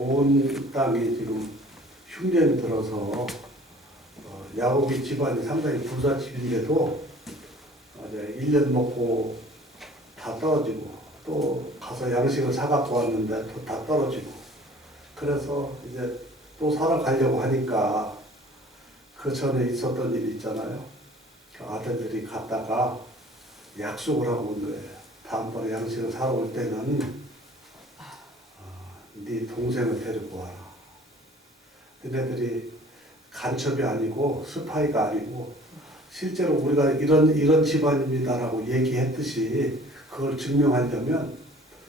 온 땅에 지금 흉년이 들어서 야곱이 집안이 상당히 부잣집인데도 이제 1년 먹고 다 떨어지고 또 가서 양식을 사갖고 왔는데 또 다 떨어지고 그래서 이제 또 살아가려고 하니까 그 전에 있었던 일이 있잖아요. 그 아들들이 갔다가 약속을 하고 온 거예요. 다음번에 양식을 사러 올 때는 네 동생을 데리고 와라. 너네들이 간첩이 아니고 스파이가 아니고 실제로 우리가 이런 집안입니다라고 얘기했듯이 그걸 증명하려면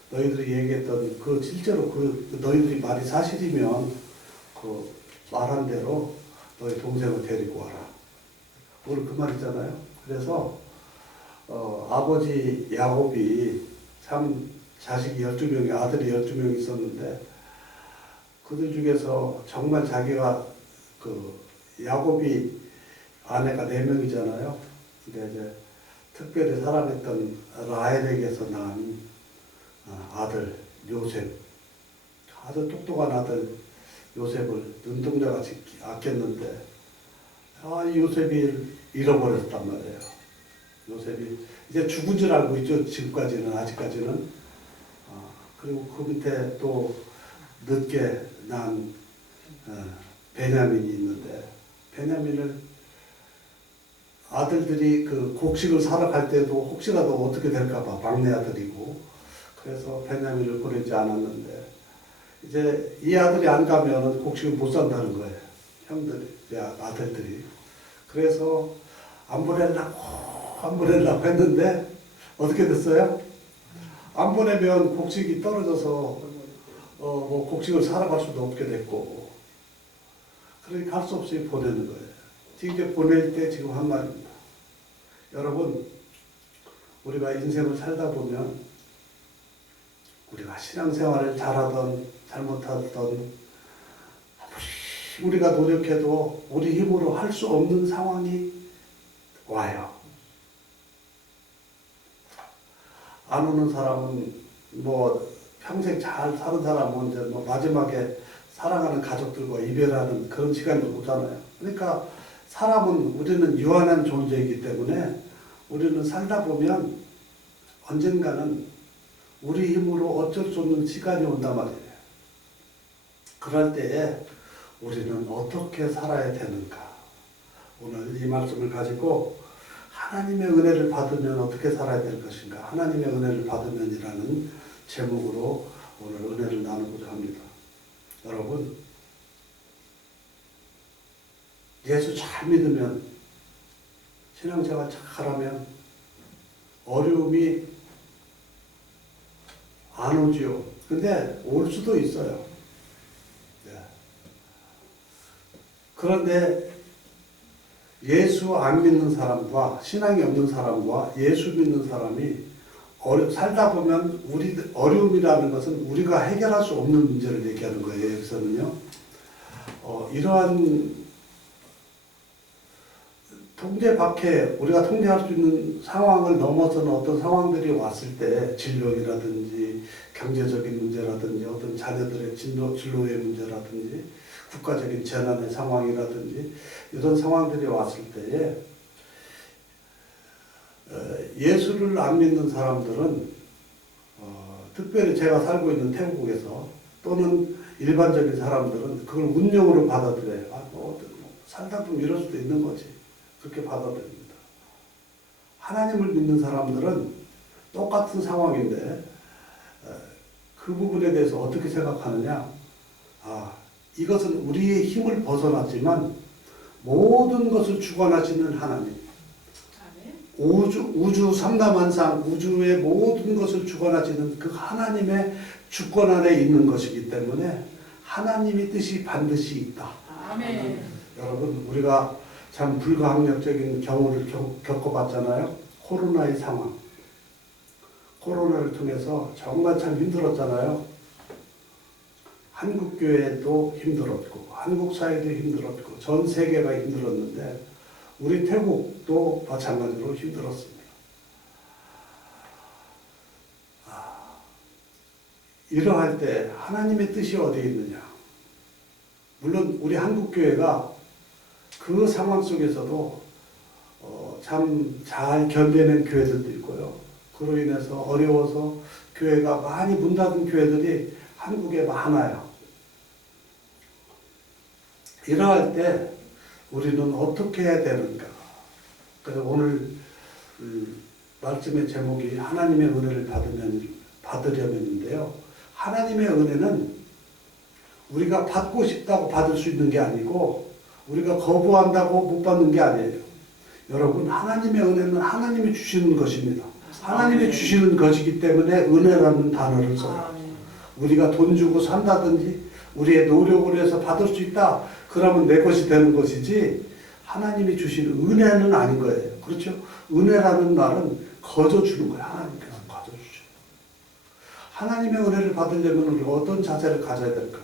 너희들이 얘기했던 그 실제로 그 너희들이 말이 사실이면 그 말한 대로 너희 동생을 데리고 와라. 오늘 그 말이잖아요. 그래서 아버지 야곱이 참 자식이 12명이 아들이 12명 있었는데 그들 중에서 정말 자기가 그 야곱이 아내가 4명이잖아요. 근데 이제 특별히 사랑했던 라헬에게서 낳은 아들 요셉, 아주 똑똑한 아들 요셉을 눈동자같이 아꼈는데 이 요셉이 잃어버렸단 말이에요. 요셉이 이제 죽은 줄 알고 있죠. 지금까지는 아직까지는. 그리고 그 밑에 또 늦게 난 베냐민이 있는데 베냐민을 아들들이 그 곡식을 사러 갈 때도 혹시라도 어떻게 될까봐 막내 아들이고 그래서 베냐민을 보내지 않았는데 이제 이 아들이 안 가면 곡식을 못 산다는 거예요. 형들이, 아들들이. 그래서 안 보내려고 했는데 어떻게 됐어요? 안 보내면 곡식이 떨어져서 뭐 곡식을 사러 갈 수도 없게 됐고 그러니까 할 수 없이 보내는 거예요. 이제 보낼 때 지금 한 말입니다. 여러분, 우리가 인생을 살다 보면 우리가 신앙생활을 잘하던 잘못하던 우리가 노력해도 우리 힘으로 할 수 없는 상황이 와요. 안 오는 사람은 뭐 평생 잘 사는 사람은 이제 뭐 마지막에 사랑하는 가족들과 이별하는 그런 시간도 오잖아요. 그러니까 사람은 우리는 유한한 존재이기 때문에 우리는 살다 보면 언젠가는 우리 힘으로 어쩔 수 없는 시간이 온단 말이에요. 그럴 때에 우리는 어떻게 살아야 되는가? 오늘 이 말씀을 가지고 하나님의 은혜를 받으면 어떻게 살아야 될 것인가? 하나님의 은혜를 받으면이라는 제목으로 오늘 은혜를 나누고자 합니다. 여러분, 예수 잘 믿으면, 신앙생활 잘하면 어려움이 안 오지요. 근데 올 수도 있어요. 네. 그런데 예수 안 믿는 사람과 신앙이 없는 사람과 예수 믿는 사람이 살다 보면 어려움이라는 것은 우리가 해결할 수 없는 문제를 얘기하는 거예요. 여기서는요. 이러한 통제 밖에 우리가 통제할 수 있는 상황을 넘어서는 어떤 상황들이 왔을 때 질병이라든지 경제적인 문제라든지 어떤 자녀들의 진로의 문제라든지 국가적인 재난의 상황이라든지 이런 상황들이 왔을 때에 예수를 안 믿는 사람들은 특별히 제가 살고 있는 태국에서 또는 일반적인 사람들은 그걸 운명으로 받아들여요. 살다 보면 이럴 수도 있는 거지. 그렇게 받아들입니다. 하나님을 믿는 사람들은 똑같은 상황인데 그 부분에 대해서 어떻게 생각하느냐? 이것은 우리의 힘을 벗어났지만 모든 것을 주관하시는 하나님, 우주 삼라만상 우주의 모든 것을 주관하시는 그 하나님의 주권 안에 있는 것이기 때문에 하나님의 뜻이 반드시 있다. 아멘. 여러분, 우리가 참 불가항력적인 경우를 겪어봤잖아요. 코로나의 상황. 코로나를 통해서 정말 참 힘들었잖아요. 한국 교회도 힘들었고 한국 사회도 힘들었고 전 세계가 힘들었는데 우리 태국도 마찬가지로 힘들었습니다. 이러할 때 하나님의 뜻이 어디에 있느냐? 물론 우리 한국교회가 그 상황 속에서도 참 잘 견뎌낸 교회들도 있고요. 그로 인해서 어려워서 교회가 많이 문 닫은 교회들이 한국에 많아요. 이러할 때 우리는 어떻게 해야 되는가? 그래서 오늘 말씀의 제목이 하나님의 은혜를 받으려면인데요. 하나님의 은혜는 우리가 받고 싶다고 받을 수 있는 게 아니고 우리가 거부한다고 못 받는 게 아니에요. 여러분, 하나님의 은혜는 하나님이 주시는 것입니다. 하나님이 주시는 것이기 때문에 은혜라는 단어를 써요. 우리가 돈 주고 산다든지 우리의 노력을 해서 받을 수 있다. 그러면 내 것이 되는 것이지 하나님이 주시는 은혜는 아닌 거예요. 그렇죠? 은혜라는 말은 거저 주는 거예요. 하나님께서 거저 주죠. 하나님의 은혜를 받으려면 우리가 어떤 자세를 가져야 될까?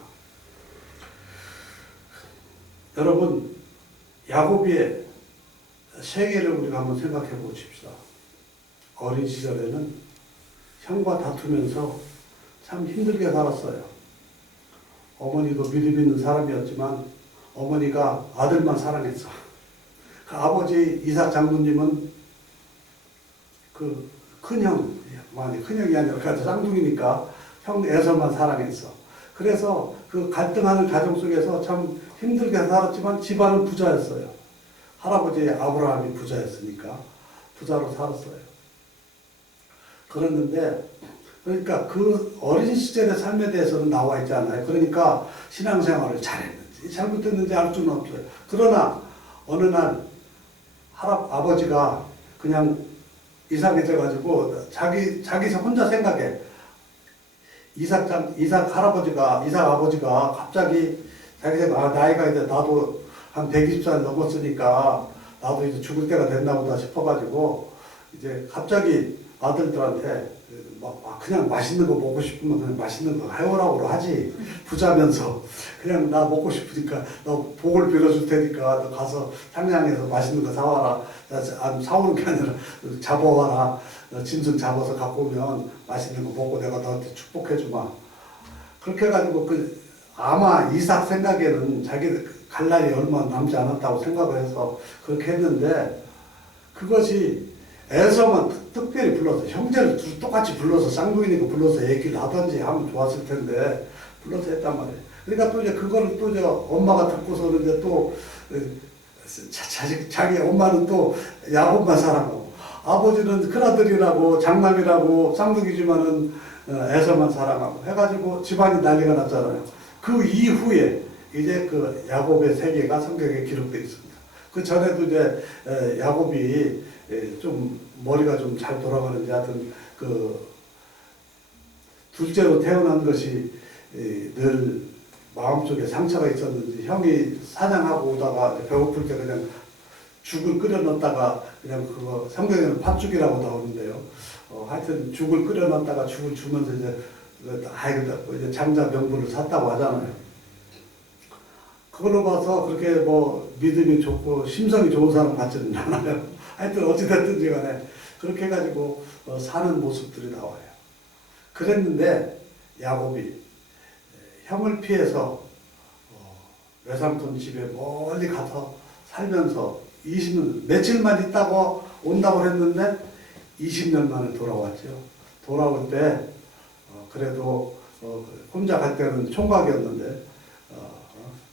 여러분, 야곱의 생애를 우리가 한번 생각해 보십시다. 어린 시절에는 형과 다투면서 참 힘들게 살았어요. 어머니도 믿음 있는 사람이었지만 어머니가 아들만 사랑했어. 그 아버지 이삭 장로님은 그 큰형, 큰형이 아니라 그 쌍둥이니까 형 에서만 사랑했어. 그래서 그 갈등하는 가정 속에서 참 힘들게 살았지만 집안은 부자였어요. 할아버지 아브라함이 부자였으니까 부자로 살았어요. 그랬는데 그러니까 그 어린 시절의 삶에 대해서는 나와 있지 않아요. 그러니까 신앙생활을 잘했는지 잘못했는지 알 수는 없어요. 그러나 어느 날 아버지가 그냥 이상해져가지고 자기 혼자 생각해. 이삭 아버지가 갑자기 자기 생각, 나이가 이제 나도 한 120살 넘었으니까 나도 이제 죽을 때가 됐나 보다 싶어가지고 이제 갑자기 아들들한테 그냥 맛있는 거 먹고 싶으면 그냥 맛있는 거 해오라고 하지. 부자면서 그냥 나 먹고 싶으니까 너 복을 빌어줄 테니까 너 가서 상장에서 맛있는 거 사와라. 사오는 게 아니라 잡아와라. 짐승 잡아서 갖고 오면 맛있는 거 먹고 내가 너한테 축복해주마. 그렇게 해가지고 아마 이삭 생각에는 자기 갈 날이 얼마 남지 않았다고 생각을 해서 그렇게 했는데 그것이 에서만 특별히 불러서 형제를 똑같이 불러서 쌍둥이니까 불러서 얘기를 하든지 하면 좋았을 텐데 불러서 했단 말이에요. 그러니까 또 이제 그거를 또 이제 엄마가 듣고서는 이제 또 자기 엄마는 또 야곱만 사랑하고 아버지는 큰아들이라고 장남이라고 쌍둥이지만은 에서만 사랑하고 해가지고 집안이 난리가 났잖아요. 그 이후에 이제 그 야곱의 세계가 성경에 기록되어 있습니다. 그 전에도 이제 야곱이 좀 머리가 좀 잘 돌아가는지 하여튼 그 둘째로 태어난 것이 늘 마음속에 상처가 있었는지 형이 사냥하고 오다가 배고플 때 그냥 죽을 끓여 넣었다가 그냥 그거 성경에는 팥죽이라고 나오는데요. 하여튼 죽을 끓여 넣었다가 죽을 주면서 이제 이제 장자 명분을 샀다고 하잖아요. 그걸로 봐서 그렇게 뭐 믿음이 좋고 심성이 좋은 사람 같지는 않아요. 하여튼 어찌됐든지 간에 그렇게 해가지고 사는 모습들이 나와요. 그랬는데 야곱이 형을 피해서 외삼촌 집에 멀리 가서 살면서 20년, 며칠만 있다고 온다고 했는데 20년 만에 돌아왔죠. 돌아올 때 그래도 혼자 갈 때는 총각이었는데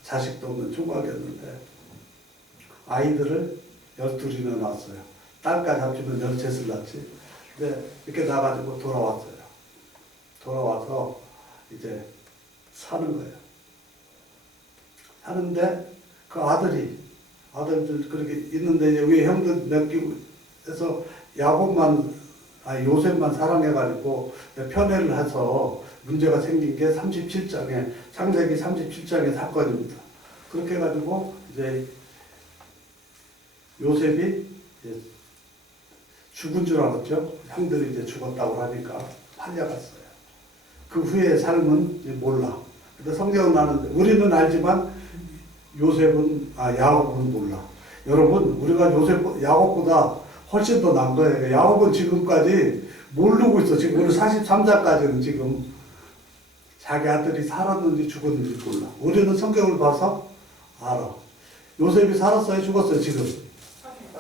자식도 없는 총각이었는데 아이들을 12이나 낳았어요. 딸까지 합치면 13을 낳지. 근데 이렇게 나가지고 돌아왔어요. 돌아와서 이제 사는 거예요. 사는데 그 아들들 그렇게 있는데 이제 위에 형들 맡기고 해서 요셉만 사랑해가지고 편애를 해서 문제가 생긴 게 37장에 창세기 37장의 사건입니다. 그렇게 해가지고 이제 요셉이 이제 죽은 줄 알았죠. 형들이 이제 죽었다고 하니까 팔려갔어요. 그 후의 삶은 이제 몰라. 근데 성경은 아는데 우리는 알지만 야곱은 몰라. 여러분 우리가 야곱보다 훨씬 더 난 거예요. 야곱은 지금까지 모르고 있어. 지금 우리 43장까지는 지금 자기 아들이 살았는지 죽었는지 몰라. 우리는 성경을 봐서 알아. 요셉이 살았어요? 죽었어요? 지금?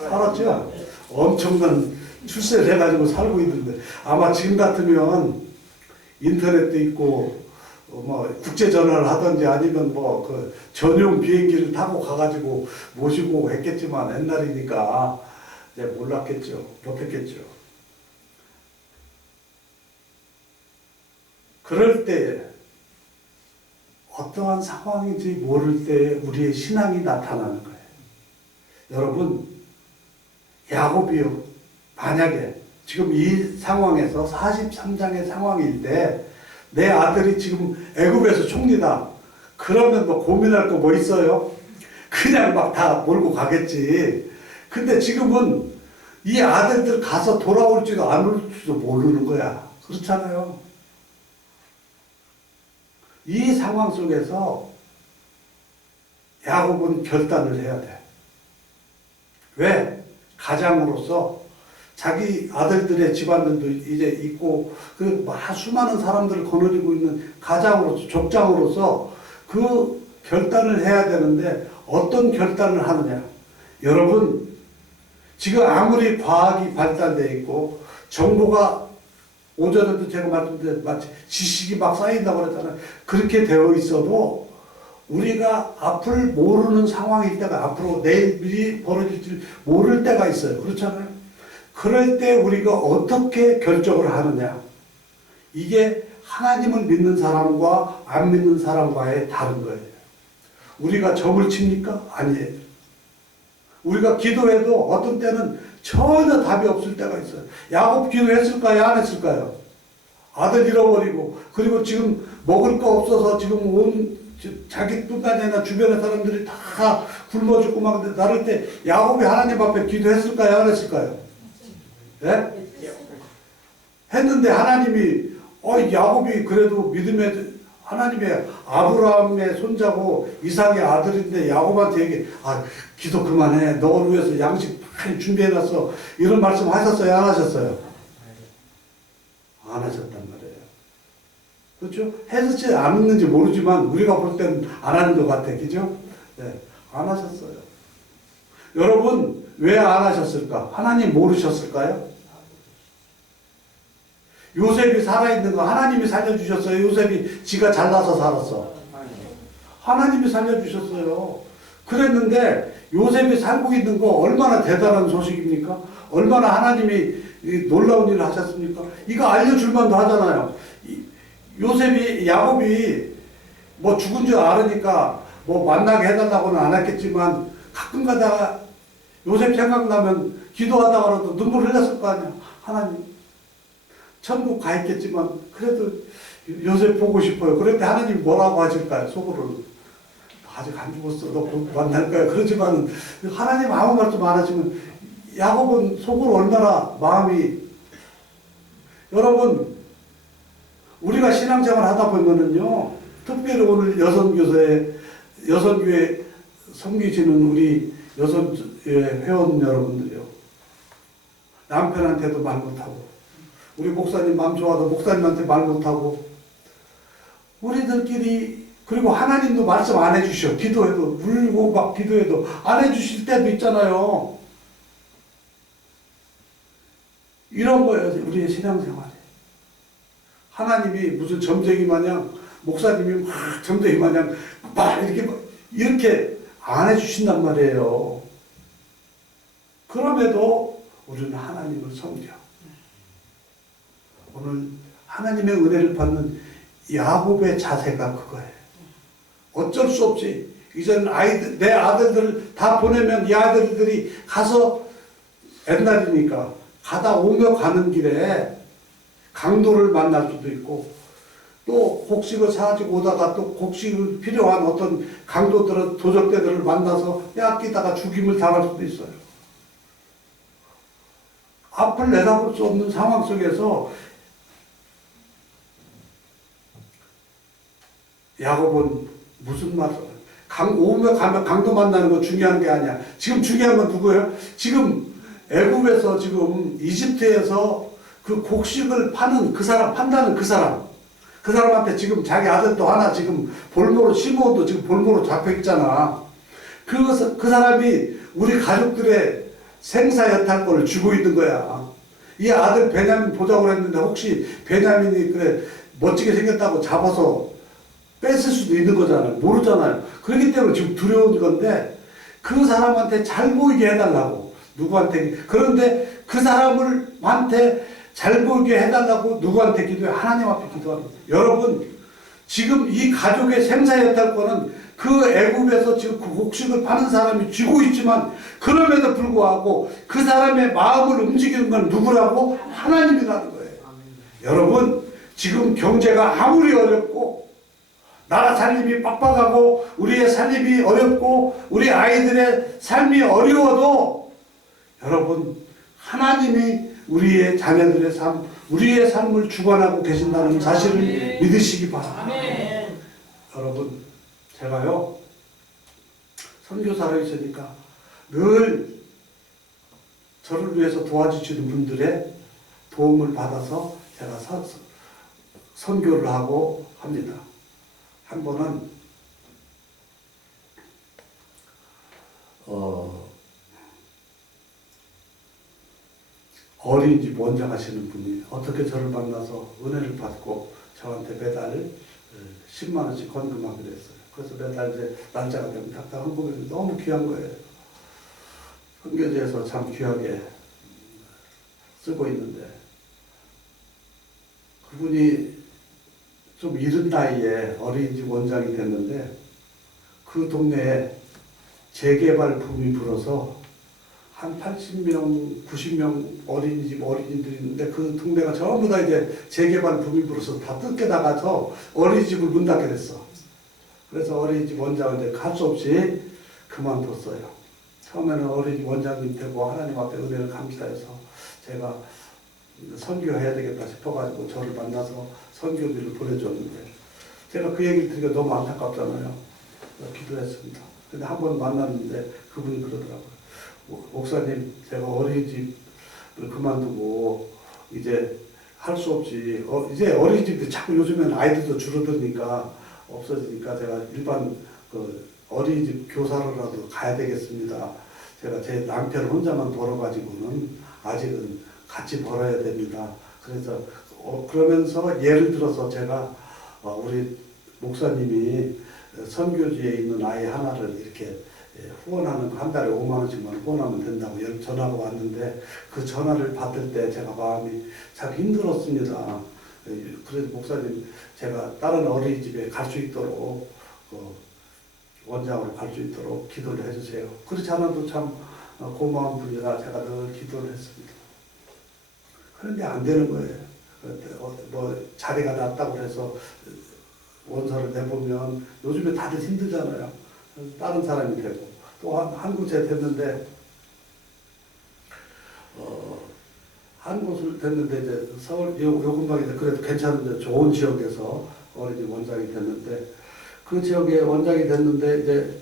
살았죠? 엄청난 출세를 해가지고 살고 있는데 아마 지금 같으면 인터넷도 있고 뭐 국제 전화를 하든지 아니면 뭐 그 전용 비행기를 타고 가가지고 모시고 했겠지만 옛날이니까 이제 몰랐겠죠. 못했겠죠. 그럴 때 어떠한 상황인지 모를 때 우리의 신앙이 나타나는 거예요. 여러분, 야곱이요. 만약에 지금 이 상황에서 43장의 상황일 때 내 아들이 지금 애굽에서 총리다. 그러면 뭐 고민할 거 뭐 있어요? 그냥 막 다 몰고 가겠지. 근데 지금은 이 아들들 가서 돌아올지도 안 올지도 모르는 거야. 그렇잖아요. 이 상황 속에서 야곱은 결단을 해야 돼. 왜? 가장으로서 자기 아들들의 집안들도 이제 있고 그 수많은 사람들을 거느리고 있는 가장으로서 족장으로서 그 결단을 해야 되는데 어떤 결단을 하느냐. 여러분 지금 아무리 과학이 발달되어 있고 정보가 오전에도 제가 말씀드린 마치 지식이 막 쌓인다고 그랬잖아요. 그렇게 되어 있어도 우리가 앞을 모르는 상황일 때가 앞으로 내일 미리 벌어질지 모를 때가 있어요. 그렇잖아요. 그럴 때 우리가 어떻게 결정을 하느냐. 이게 하나님을 믿는 사람과 안 믿는 사람과의 다른 거예요. 우리가 점을 칩니까? 아니에요. 우리가 기도해도 어떤 때는 전혀 답이 없을 때가 있어요. 야곱 기도했을까요? 안 했을까요? 아들 잃어버리고 그리고 지금 먹을 거 없어서 지금 온 자기뿐만이 아니라 주변의 사람들이 다 굶어 죽고 막 나를 때 야곱이 하나님 앞에 기도했을까요? 안 했을까요? 네? 했는데 하나님이 야곱이 그래도 믿음의 하나님의 아브라함의 손자고 이삭의 아들인데 야곱한테 얘기 기도 그만해. 너를 위해서 양식 많이 준비해놨어. 이런 말씀 하셨어요? 안 하셨어요? 안 하셨단 말이에요. 그렇죠? 했을지 안 했는지 모르지만 우리가 볼 때는 안 하는 것 같아. 그죠? 네, 안 하셨어요. 여러분 왜 안 하셨을까? 하나님 모르셨을까요? 요셉이 살아있는 거 하나님이 살려주셨어요? 요셉이 지가 잘나서 살았어? 하나님이 살려주셨어요. 그랬는데 요셉이 살고 있는 거 얼마나 대단한 소식입니까? 얼마나 하나님이 놀라운 일을 하셨습니까? 이거 알려줄 만도 하잖아요. 야곱이 뭐 죽은 줄 알으니까 뭐 만나게 해달라고는 안 했겠지만 가끔 가다가 요셉 생각나면 기도하다가라도 눈물 흘렸을 거 아니야. 하나님 천국 가 있겠지만 그래도 요셉 보고 싶어요. 그런데 하나님이 뭐라고 하실까요? 속으로는 아직 안 죽었어. 너 곧 만날 거야. 그러지만 하나님 아무 말씀 안 하시면 야곱은 속으로 얼마나 마음이 여러분 우리가 신앙생활 하다 보면은요 특별히 오늘 여선교회 섬기시는 우리 여선교회 회원 여러분들이요 남편한테도 말 못하고 우리 목사님 마음 좋아도 목사님한테 말 못하고 우리들끼리 그리고 하나님도 말씀 안 해주셔. 기도해도 울고 막 기도해도 안 해주실 때도 있잖아요. 이런 거예요. 우리의 신앙생활이. 하나님이 무슨 점쟁이 마냥 목사님이 막 점쟁이 마냥 막 이렇게 안 해주신단 말이에요. 그럼에도 우리는 하나님을 섬겨. 오늘 하나님의 은혜를 받는 야곱의 자세가 그거예요. 어쩔 수 없이 이제는 내 아들들을 다 보내면 이 아들들이 가서 옛날이니까 가다 오며 가는 길에 강도를 만날 수도 있고 또 곡식을 사가지고 오다가 또 곡식을 필요한 어떤 강도들은 도적대들을 만나서 뺏기다가 죽임을 당할 수도 있어요. 앞을 내다볼 수 없는 상황 속에서 야곱은 무슨 말을 오며 가면 강도 만나는 거 중요한 게 아니야. 지금 중요한 건 누구예요? 지금 애굽에서 지금 이집트에서 그 곡식을 파는 그 사람, 판다는 그 사람. 그 사람한테 지금 자기 아들도 하나 지금 볼모로 시모도 지금 볼모로 잡혀 있잖아. 그 사람이 우리 가족들의 생사여탈권을 쥐고 있는 거야. 이 아들 베냐민 보자고 했는데 혹시 베냐민이 그래 멋지게 생겼다고 잡아서 뺐을 수도 있는 거잖아요. 모르잖아요. 그렇기 때문에 지금 두려운 건데 그 사람한테 잘 보이게 해달라고. 누구한테. 그런데 그 사람한테 잘 보이게 해달라고 누구한테 기도해? 하나님 앞에 기도합니다. 여러분 지금 이 가족의 생사여탈권은 그 애굽에서 지금 그 곡식을 파는 사람이 쥐고 있지만 그럼에도 불구하고 그 사람의 마음을 움직이는 건 누구라고? 하나님이라는 거예요. 여러분 지금 경제가 아무리 어렵고 나라 살림이 빡빡하고 우리의 살림이 어렵고 우리 아이들의 삶이 어려워도 여러분 하나님이 우리의 자녀들의 삶, 우리의 삶을 주관하고 계신다는 사실을 믿으시기 바랍니다. 여러분 제가요 선교사로 있으니까 늘 저를 위해서 도와주시는 분들의 도움을 받아서 제가 선교를 하고 합니다. 한 번은 어린이집 원장 하시는 분이 어떻게 저를 만나서 은혜를 받고 저한테 매달 10만 원씩 헌금하기로 했어요. 그래서 매달 이제 날짜가 되면 딱딱 헌금이 너무 귀한 거예요. 선교지에서 참 귀하게 쓰고 있는데 그분이 좀 이른 나이에 어린이집 원장이 됐는데 그 동네에 재개발 붐이 불어서 한 80명, 90명 어린이집 어린이들이 있는데 그 동네가 전부 다 이제 재개발 붐이 불어서 다 뜯겨 나가서 어린이집을 문 닫게 됐어. 그래서 어린이집 원장은 이제 갈 수 없이 그만뒀어요. 처음에는 어린이집 원장님 되고 하나님 앞에 은혜를 감사해서 제가 선교해야 되겠다 싶어가지고 저를 만나서 선교비를 보내줬는데 제가 그 얘기를 들으니까 너무 안타깝잖아요. 기도했습니다. 근데 한 번 만났는데 그분이 그러더라고요. 목사님, 제가 어린이집을 그만두고 이제 할 수 없이 이제 어린이집도 자꾸 요즘에는 아이들도 줄어드니까 없어지니까 제가 일반 그 어린이집 교사로라도 가야 되겠습니다. 제가 제 남편 혼자만 벌어가지고는 아직은 같이 벌어야 됩니다. 그래서 그러면서 예를 들어서 제가 우리 목사님이 선교지에 있는 아이 하나를 이렇게 후원하는 한 달에 5만 원씩만 후원하면 된다고 전화가 왔는데 그 전화를 받을 때 제가 마음이 참 힘들었습니다. 그래서 목사님 제가 다른 어린이집에 갈 수 있도록 원장으로 갈 수 있도록 기도를 해주세요. 그렇지 않아도 참 고마운 분이라 제가 늘 기도를 했습니다. 그런데 안 되는 거예요. 뭐 자리가 낮다고 해서 원서를 내보면 요즘에 다들 힘들잖아요. 다른 사람이 되고 또 한 곳에 됐는데 한 곳을 됐는데 이제 서울 요 근방인데 그래도 괜찮은데 좋은 지역에서 어린이 원장이 됐는데 그 지역에 원장이 됐는데 이제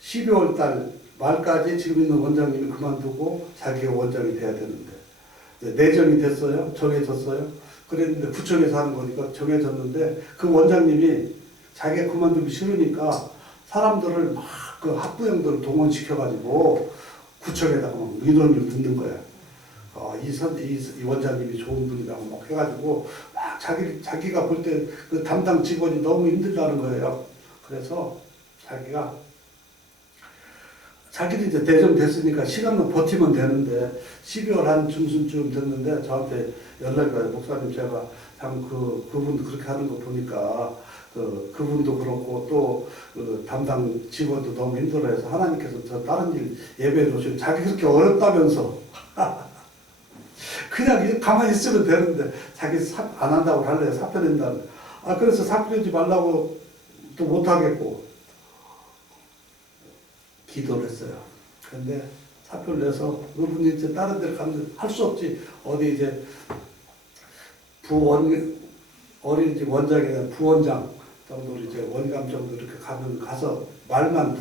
12월 달 말까지 지금 있는 원장님이 그만두고 자기가 원장이 돼야 되는데 내정이 됐어요. 정해졌어요. 그랬는데 구청에서 하는 거니까 정해졌는데 그 원장님이 자기가 그만두기 싫으니까 사람들을 막 그 학부형들을 동원시켜가지고 구청에다가 막 민원을 듣는 거야. 이 원장님이 좋은 분이라고 막 해가지고 막 자기가 볼 때 그 담당 직원이 너무 힘들다는 거예요. 그래서 자기도 이제 대정됐으니까 시간만 버티면 되는데 12월 한 중순쯤 됐는데 저한테 연락이 와요. 목사님 제가 참 그분도 그렇게 하는 거 보니까 그분도 그렇고 또 그 담당 직원도 너무 힘들어해서 하나님께서 저 다른 일 예배해 놓으시고 자기 그렇게 어렵다면서 그냥 이제 가만히 있으면 되는데 자기 안 한다고 할래 사표 낸다는. 그래서 사표 내지 말라고 또 못하겠고 기도를 했어요. 근데 사표를 내서 그분이 이제 다른 데를 가면 할 수 없지. 어디 이제 어린이집 원장이나 부원장 정도로 이제 원감 정도 이렇게 가서 말만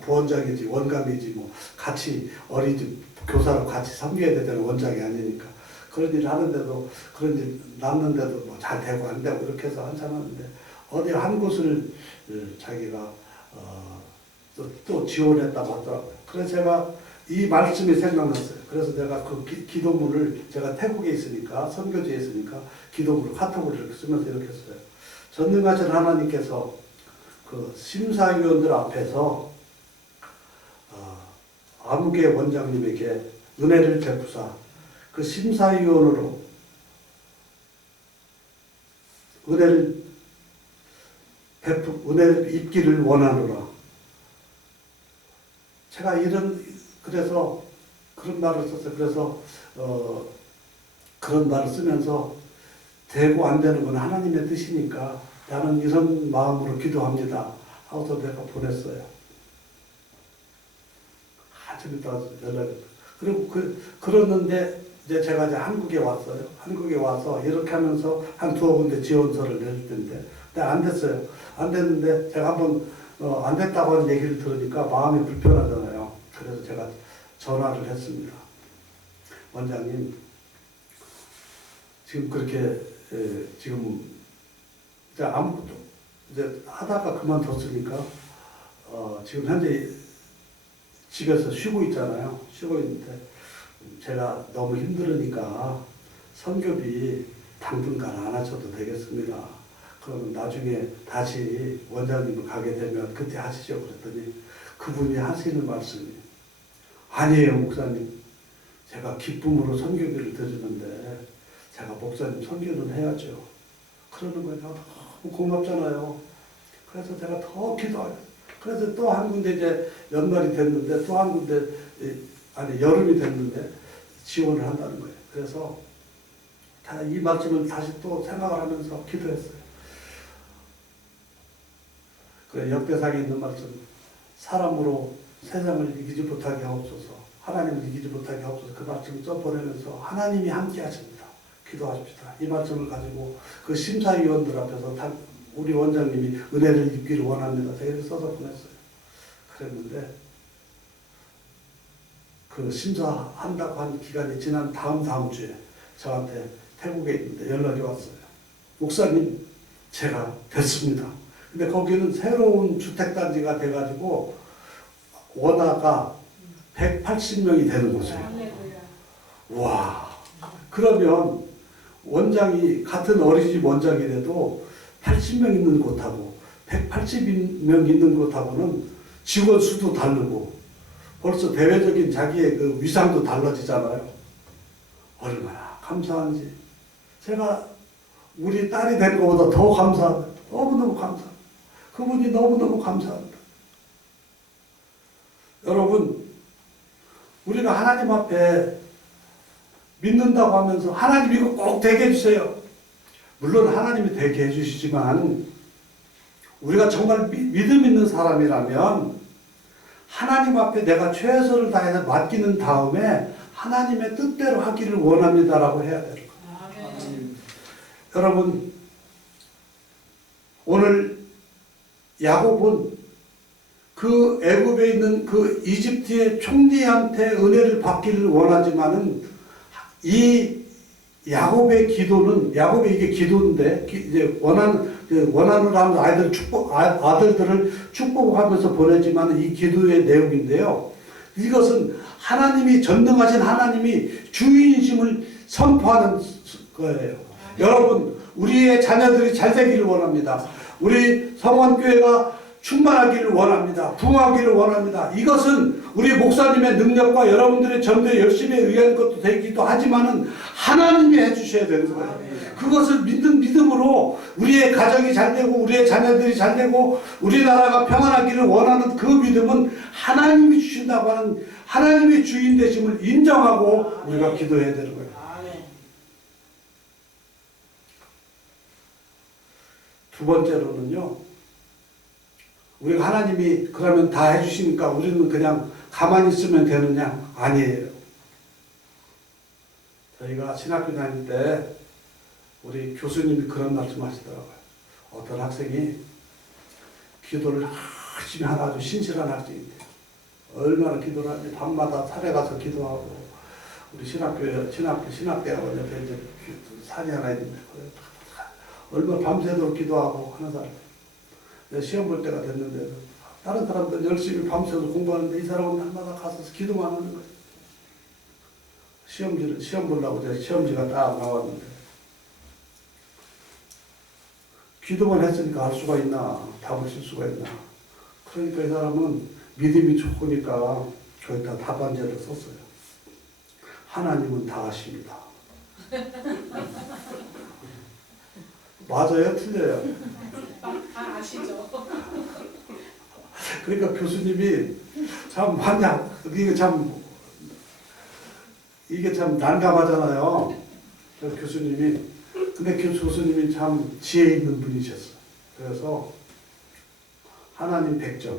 부원장이지 원감이지 뭐 같이 어린이집 교사로 같이 섬겨야 되는 원장이 아니니까 그런 일을 하는데도, 그런 일 낳는데도 뭐 잘 되고 안 되고 이렇게 해서 한참 하는데, 어디 한 곳을 자기가 또 지원했다고 하더라고요. 그래서 제가 이 말씀이 생각났어요. 그래서 내가 그 기도문을, 제가 태국에 있으니까, 선교지에 있으니까 기도문을 카톡을 이렇게 쓰면서 이렇게 했어요. 전능하신 하나님께서 그 심사위원들 앞에서 아무개 원장님에게 은혜를 베푸사 그 심사위원으로 은혜를 입기를 원하노라. 제가 그래서 그런 말을 썼어요. 그래서 그런 말을 쓰면서 되고 안 되는 건 하나님의 뜻이니까 나는 이런 마음으로 기도합니다 하고서 내가 보냈어요. 한참 있다 연락이. 그리고 그러는데 이제 제가 이제 한국에 왔어요. 한국에 와서 이렇게 하면서 한 두어 군데 지원서를 낼 텐데, 근데 안 됐어요. 안 됐는데 제가 한번 안 됐다고 하는 얘기를 들으니까 마음이 불편하잖아요. 그래서 제가 전화를 했습니다. 원장님, 지금 그렇게 지금 이제 아무것도 이제 하다가 그만뒀으니까 지금 현재 집에서 쉬고 있잖아요. 쉬고 있는데 제가 너무 힘들으니까 선교비 당분간 안 하셔도 되겠습니다. 그러면 나중에 다시 원장님을 가게 되면 그때 하시죠. 그랬더니 그분이 하시는 말씀이, 아니에요 목사님, 제가 기쁨으로 선교비를 드리는데 제가 목사님 선교는 해야죠. 그러는 거예요. 너무 고맙잖아요. 그래서 제가 더 기도해요. 그래서 또 한 군데 이제 연말이 됐는데 또 한 군데, 아니 여름이 됐는데 지원을 한다는 거예요. 그래서 이 말씀을 다시 또 생각을 하면서 기도했어요. 그 역대상에 있는 말씀, 사람으로 세상을 이기지 못하게 하옵소서, 하나님을 이기지 못하게 하옵소서, 그 말씀을 써보내면서 하나님이 함께 하십니다. 기도하십시다. 이 말씀을 가지고 그 심사위원들 앞에서 우리 원장님이 은혜를 입기를 원합니다. 제가 이렇게 써서 보냈어요. 그랬는데 그 심사한다고 한 기간이 지난 다음 주에 저한테 태국에 있는데 연락이 왔어요. 목사님, 제가 됐습니다. 근데 거기는 새로운 주택단지가 돼가지고 원화가 180명이 되는 곳이에요. 와, 그러면 원장이 같은 어린이집 원장이라도 80명 있는 곳하고 180명 있는 곳하고는 직원 수도 다르고 벌써 대외적인 자기의 그 위상도 달라지잖아요. 얼마나 감사한지. 제가 우리 딸이 된 것보다 더 감사합니다. 너무너무 감사합니다. 그분이 너무너무 감사합니다. 여러분, 우리가 하나님 앞에 믿는다고 하면서 하나님 이거 꼭 되게 해주세요. 물론 하나님이 되게 해주시지만 우리가 정말 믿음 있는 사람이라면 하나님 앞에 내가 최선을 다해서 맡기는 다음에 하나님의 뜻대로 하기를 원합니다라고 해야 되는 거예요. 여러분, 오늘 야곱은 그 애굽에 있는 그 이집트의 총리한테 은혜를 받기를 원하지만은 이 야곱의 기도는, 야곱의 이게 기도인데, 이제 원하는 아들들을 축복하면서 보내지만 이 기도의 내용인데요. 이것은 하나님이 전능하신 하나님이 주인이심을 선포하는 거예요. 여러분, 우리의 자녀들이 잘 되기를 원합니다. 우리 성원교회가 충만하기를 원합니다. 부흥하기를 원합니다. 이것은 우리 목사님의 능력과 여러분들의 전도에 열심히 의한 것도 되기도 하지만은 하나님이 해주셔야 되는 거예요. 그것을 믿음으로 우리의 가정이 잘 되고 우리의 자녀들이 잘 되고 우리나라가 평안하기를 원하는 그 믿음은 하나님이 주신다고 하는 하나님의 주인 되심을 인정하고 우리가 기도해야 되는 거예요. 두 번째로는요, 우리가 하나님이 그러면 다 해주시니까 우리는 그냥 가만히 있으면 되느냐? 아니에요. 저희가 신학교 다닐 때 우리 교수님이 그런 말씀 하시더라고요. 어떤 학생이 기도를 열심히 하는 아주 신실한 학생인데 얼마나 기도를 하는지 밤마다 산에 가서 기도하고 우리 신학대학원 옆에 이제 산이 하나 있는데, 얼마나 밤새도록 기도하고 하는 사람. 내가 시험 볼 때가 됐는데, 다른 사람들 열심히 밤새서 공부하는데 이 사람은 날마다 가서 기도만 하는 거예요. 시험 보려고 제가 시험지가 딱 나왔는데, 기도만 했으니까 알 수가 있나, 답을 쓸 수가 있나. 그러니까 이 사람은 믿음이 좋으니까 거기다 답안지를 썼어요. 하나님은 다 아십니다. 맞아요? 틀려요? 다 아시죠? 그러니까 교수님이 참 만약 이게 참 난감하잖아요. 그래서 근데 교수님이 참 지혜 있는 분이셨어요. 그래서 하나님 100점,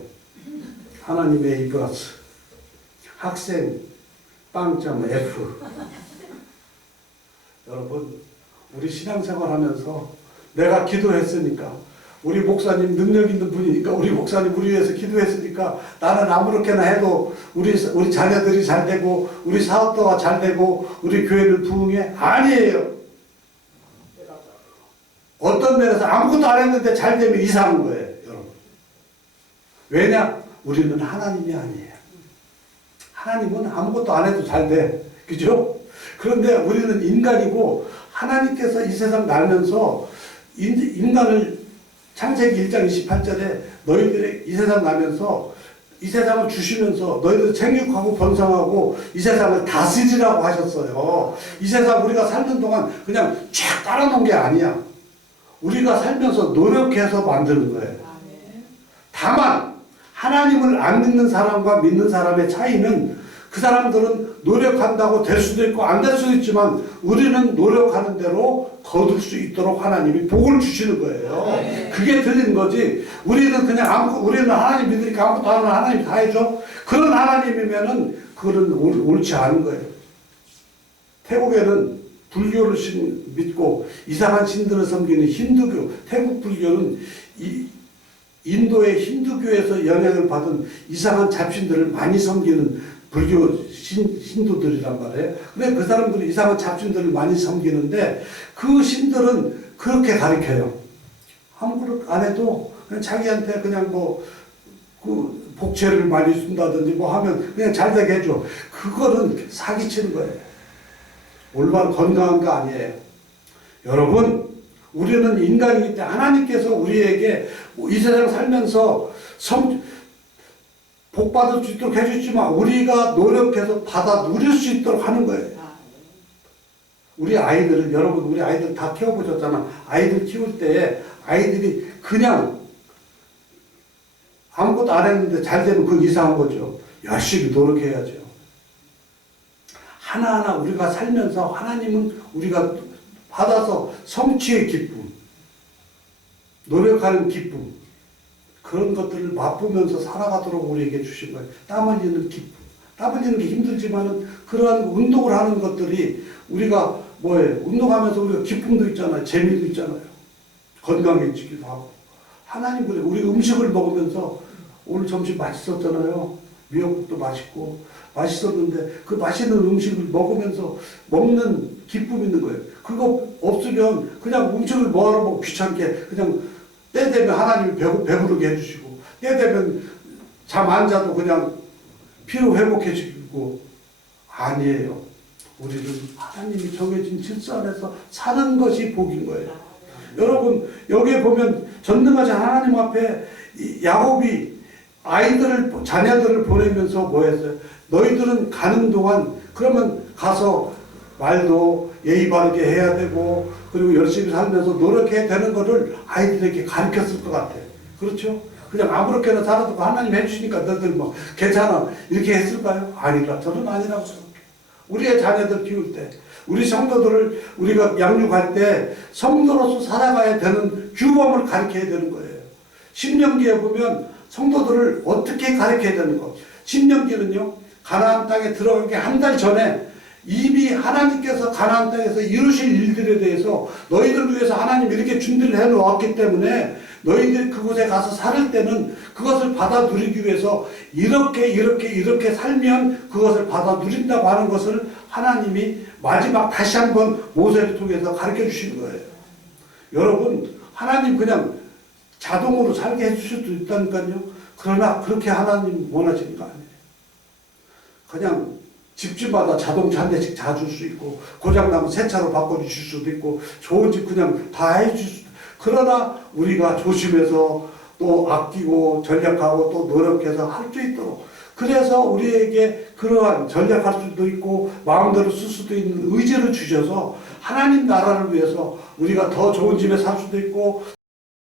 하나님의 A+, 학생 빵점 F. 여러분, 우리 신앙생활 하면서 내가 기도했으니까, 우리 목사님 능력 있는 분이니까, 우리 목사님 우리 위해서 기도했으니까 나는 아무렇게나 해도 우리 자녀들이 잘 되고 우리 사업도가 잘 되고 우리 교회를 부흥해? 아니에요. 어떤 면에서 아무것도 안 했는데 잘 되면 이상한 거예요, 여러분. 왜냐? 우리는 하나님이 아니에요. 하나님은 아무것도 안 해도 잘 돼. 그죠? 그런데 우리는 인간이고, 하나님께서 이 세상 날면서 인간을 창세기 1장 28절에 너희들이 이 세상 나면서 이 세상을 주시면서 너희들 생육하고 번성하고 이 세상을 다스리라고 하셨어요. 이 세상 우리가 살던 동안 그냥 쫙 깔아놓은 게 아니야. 우리가 살면서 노력해서 만드는 거예요. 다만 하나님을 안 믿는 사람과 믿는 사람의 차이는, 그 사람들은 노력한다고 될 수도 있고 안 될 수도 있지만 우리는 노력하는 대로 거둘 수 있도록 하나님이 복을 주시는 거예요. 그게 틀린 거지. 우리는 그냥 우리는 하나님 믿으니까 아무것도 안 하면 하나님 다 해줘. 그런 하나님이면은 그거는 옳지 않은 거예요. 태국에는 불교를 믿고 이상한 신들을 섬기는 힌두교, 태국 불교는 인도의 힌두교에서 영향을 받은 이상한 잡신들을 많이 섬기는 불교 신도들이란 말이에요. 근데 그 사람들은 이상한 잡신들을 많이 섬기는데 그 신들은 그렇게 가르쳐요. 아무것도 안 해도 그냥 자기한테 그냥 그 복채를 많이 준다든지 하면 그냥 잘 되게 해줘. 그거는 사기치는 거예요. 올바른 건강한 거 아니에요. 여러분, 우리는 인간이기 때문에 하나님께서 우리에게 이 세상 살면서 복 받을 수 있도록 해주지만 우리가 노력해서 받아 누릴 수 있도록 하는 거예요. 우리 아이들은, 여러분 우리 아이들 다 키워보셨잖아. 아이들 키울 때 아이들이 그냥 아무것도 안 했는데 잘 되면 그건 이상한 거죠. 열심히 노력해야죠. 하나하나 우리가 살면서 하나님은 우리가 받아서 성취의 기쁨, 노력하는 기쁨, 그런 것들을 맛보면서 살아가도록 우리에게 주신 거예요. 땀 흘리는 기쁨. 땀 흘리는 게 힘들지만은 그러한 운동을 하는 것들이 우리가 뭐예요? 운동하면서 우리가 기쁨도 있잖아요. 재미도 있잖아요. 건강해지기도 하고. 하나님 그래. 우리 음식을 먹으면서 오늘 점심 맛있었잖아요. 미역국도 맛있었는데 그 맛있는 음식을 먹으면서 먹는 기쁨이 있는 거예요. 그거 없으면 그냥 음식을 뭐하러 먹고 귀찮게 그냥 때 되면 하나님이 배부르게 해주시고, 때 되면 잠 안 자도 그냥 피로 회복해주고. 아니에요. 우리는 하나님이 정해진 질서 안에서 사는 것이 복인 거예요. 여러분, 여기에 보면 전능하신 하나님 앞에 야곱이 자녀들을 보내면서 뭐 했어요? 너희들은 가는 동안 그러면 가서 말도 예의 바르게 해야 되고, 그리고 열심히 살면서 노력해야 되는 것을 아이들에게 가르쳤을 것 같아요. 그렇죠? 그냥 아무렇게나 살아도 하나님 해주시니까 너희들 괜찮아 이렇게 했을까요? 아니라, 저는 아니라고 생각해요. 우리의 자녀들 키울 때, 우리 성도들을 우리가 양육할 때 성도로서 살아가야 되는 규범을 가르쳐야 되는 거예요. 신명기에 보면 성도들을 어떻게 가르쳐야 되는 거. 신명기는요, 가나안 땅에 들어가기 한 달 전에 이미 하나님께서 가나안 땅에서 이루실 일들에 대해서 너희들 위해서 하나님 이렇게 준비를 해놓았기 때문에 너희들이 그곳에 가서 살 때는 그것을 받아 누리기 위해서 이렇게 살면 그것을 받아 누린다고 하는 것을 하나님이 마지막 다시 한번 모세를 통해서 가르쳐 주신 거예요. 여러분, 하나님 그냥 자동으로 살게 해주실 수도 있다니까요. 그러나 그렇게 하나님 원하시는 거 아니에요. 그냥 집집마다 자동차 한 대씩 다 줄 수 있고, 고장나면 새 차로 바꿔주실 수도 있고, 좋은 집 그냥 다 해줄 수도. 그러나 우리가 조심해서 또 아끼고 전략하고 또 노력해서 할 수 있도록, 그래서 우리에게 그러한 전략할 수도 있고 마음대로 쓸 수도 있는 의지를 주셔서 하나님 나라를 위해서 우리가 더 좋은 집에 살 수도 있고